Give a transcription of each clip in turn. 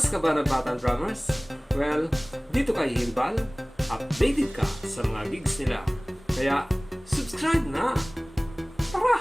Fans ka ba ng Batang Drummers? Well, dito kay Himbal, updated ka sa mga gigs nila. Kaya, subscribe na! Tara!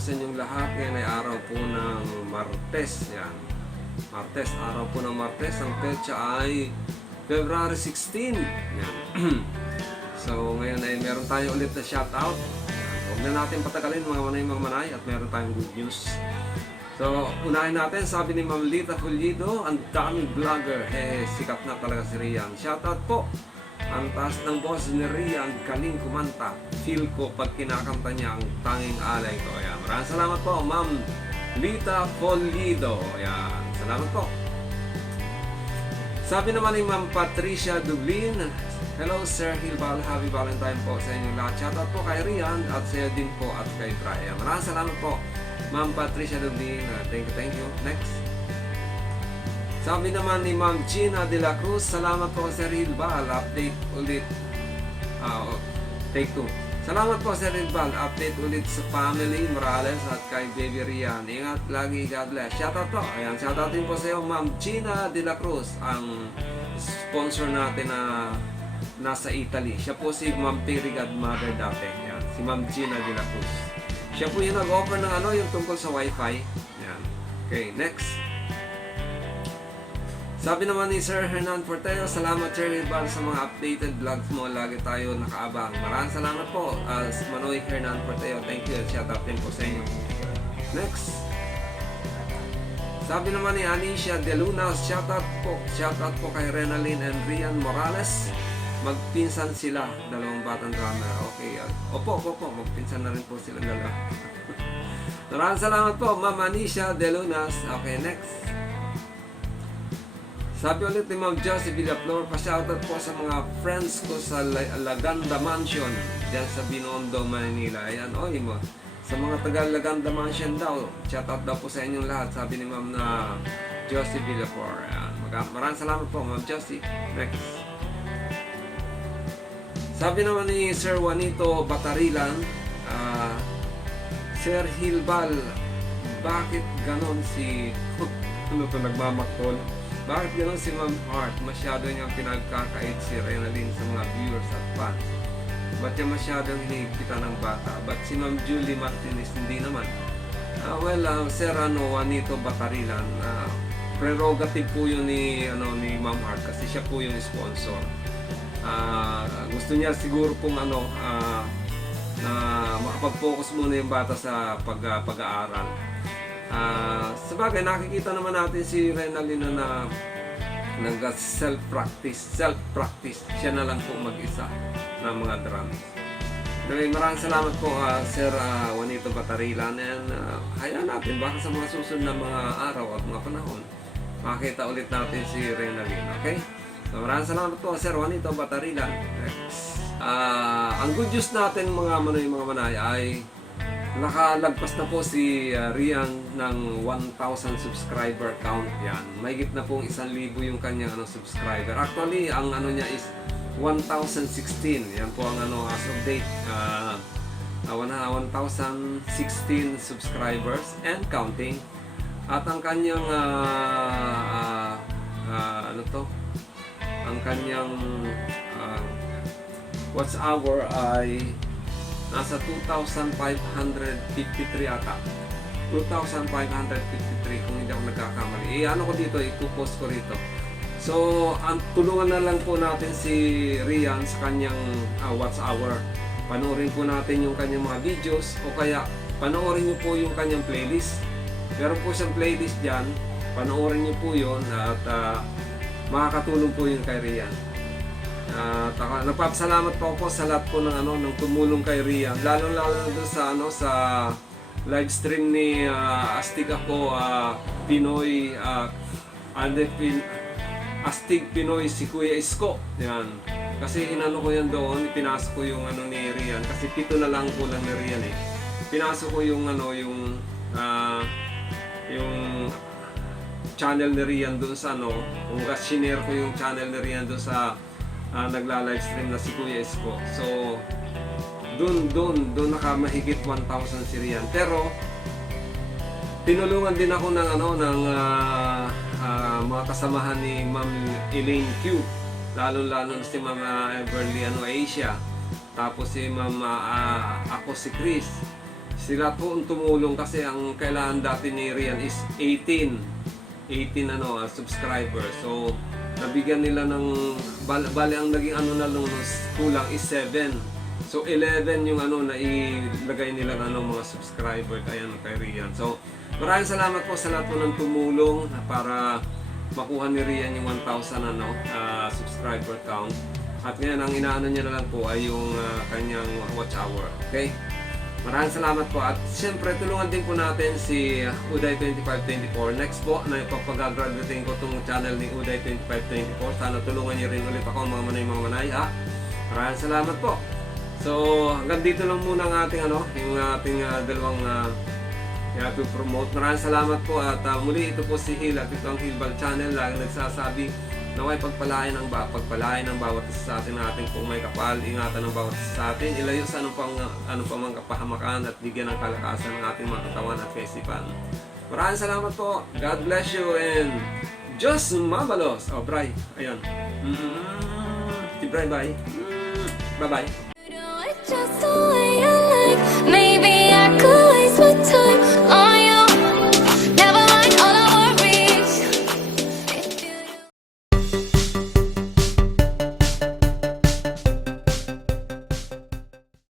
sa inyong lahat. Ngayon ay araw po ng Martes. Yan. Martes, araw po ng Martes. Ang petsa ay February 16. Yan. So ngayon ay meron tayo ulit na shoutout. Huwag na natin patagalin mga manay at meron tayong good news. So unahin natin, sabi ni Ma'am Lita Pulido, ang daming vlogger. Sikat na talaga si Rian. Shoutout po. Ang taas ng boss ni Rian, galing kumanta. Feel ko pag kinakanta niya ang tanging alay ko. Ayan. Maraming salamat po, Ma'am Lita Pulido. Ayan. Salamat po. Sabi naman ni Ma'am Patricia Dublin, hello Sir Hilbal, happy Valentine po sa inyong lahat. Shoutout po kay Rian at sa iyo din po at kay Brian. Maraming salamat po, Ma'am Patricia Dublin. Thank you. Next. Sabi naman ni Ma'am Gina de la Cruz, salamat po Sir Hilbal. Update ulit. Take 2. Salamat po Sir Hilbal. Update ulit sa family Morales at kay Baby Rian. Ingat lagi, God bless. Shoutout po. Ayan, shoutout din po sa iyo Ma'am Gina de la Cruz, ang sponsor natin na nasa Italy. Siya po si Ma'am Peri Godmother dati. Ayan, si Ma'am Gina de la Cruz. Siya po yung nag-offer ng yung tungkol sa Wi-Fi. Ayan. Okay, next. Sabi naman ni Sir Hernan Portero, salamat Sir Hilbal sa mga updated vlogs mo. Lagi tayo nakaabang. Maraming salamat po. Manoy Hernan Portero, thank you. Shout out din po sa inyo. Next. Sabi naman ni Anisha De Luna, shout out po kay Renalyn and Rian Morales. Magpinsan sila, dalawang batang drummer. Okay. Opo, magpinsan na rin po sila dalawa. Maraming salamat po, Ma'am Anisha De Lunas. Okay, next. Sabi ulit ni Ma'am Josie Villaflor, pa-shoutout po sa mga friends ko sa Laganda Mansion dyan sa Binondo, Manila. Ayan, sa mga taga Laganda Mansion daw, shoutout daw po sa inyong lahat, sabi ni Ma'am na Josie Villaflor. Ayan, maraming salamat po, Ma'am Josie. Next. Sabi naman ni Sir Juanito Batarilan, Sir Hilbal, bakit ganon si nagmamaktol? Bakit gano'n si Ma'am Hart? Masyado niyang pinagkakait si Renalyn sa mga viewers at fans. Ba't niya masyadong hinihigpitan ng bata? Ba't si Ma'am Julie Martinez hindi naman? Sir Juanito Batarilan, prerogative po yun ni Ma'am Hart kasi siya po yung sponsor. Gusto niya siguro pong na makapag-focus muna yung bata sa pag-aaral. Sabagay, nakikita naman natin si Renalyn na nag-self-practice. Siya na lang po mag-isa ng mga drums. Maraming salamat po, Sir Juanito Batarilan. And hayaan natin, baka sa mga susunod na mga araw at mga panahon, makita ulit natin si Renalyn. Okay? So, maraming salamat po, Sir Juanito Batarilan. Ang good news natin mga manay ay nakalagpas na po si Rian ng 1,000 subscriber count. Yan. Mahigit na pong 1,000 yung kanyang subscriber. Actually, ang niya is 1,016. Yan po ang as of date. 1,016 subscribers and counting. At ang kanyang ang kanyang watch hour ay nasa 2,553 ata. 2,553 kung hindi ako nagkakamali. Ko dito, itupost ko rito. So, tulungan na lang po natin si Rian sa kanyang watch hour. Panoorin po natin yung kanyang mga videos o kaya panoorin niyo po yung kanyang playlist. Meron po siyang playlist dyan. Panoorin niyo po yun at makakatulong po yun kay Rian. Nagpapasalamat po ako sa lahat po ng tumulong kay Rian, lalo doon sa live stream ni Astig ako Pinoy Astig Pinoy si Kuya Isko. Yan. Kasi ko yan doon, pinasok ko yung ni Rian kasi 7 na lang kulang ni Rian eh. Pinasok ko yung yung channel ni Rian doon sa kung sinare ko yung channel ni Rian doon sa nagla-live stream na si Kuya Isko. So, doon nakamahigit 1,000 si Rian. Pero, tinulungan din ako ng mga kasamahan ni Ma'am Elaine Q. Lalo si Ma'am Everly Asia. Tapos si Ma'am ako si Chris. sila po ang tumulong kasi ang kailangan dati ni Rian is 18 subscribers. So nabigyan nila ng bali ang naging kulang is 7. So 11 yung na ilagay nila mga subscriber kay Rian. So maraming salamat po sa lahat po ng tumulong para makuha ni Rian yung 1,000 subscriber count. At ngayon ang inaano niya na lang po ay yung kanyang watch hour. Okay? Maraming salamat po at siyempre tulungan din po natin si Uday2524. Next po na ipapag-graduating ko itong channel ni Uday2524. Sana tulungan niyo rin ulit ako mga manay ha. Maraming salamat po. So hanggang dito lang muna ang ating yung ating dalawang to promote. Maraming salamat po at muli ito po si Hil at ito ang Hilbal Channel. Lagi nagsasabi naway pagpalain ng bawat isa sa atin na ating kung may kapal, ingatan ng bawat isa sa atin, ilayo sa ano pa mang kapahamakan at bigyan ng kalakasan ng ating mga katawan at kaisipan. Maraming salamat po. God bless you and Diyos mabalos. Oh, Bray. Ayan. Si Bray, bye. Bye-bye.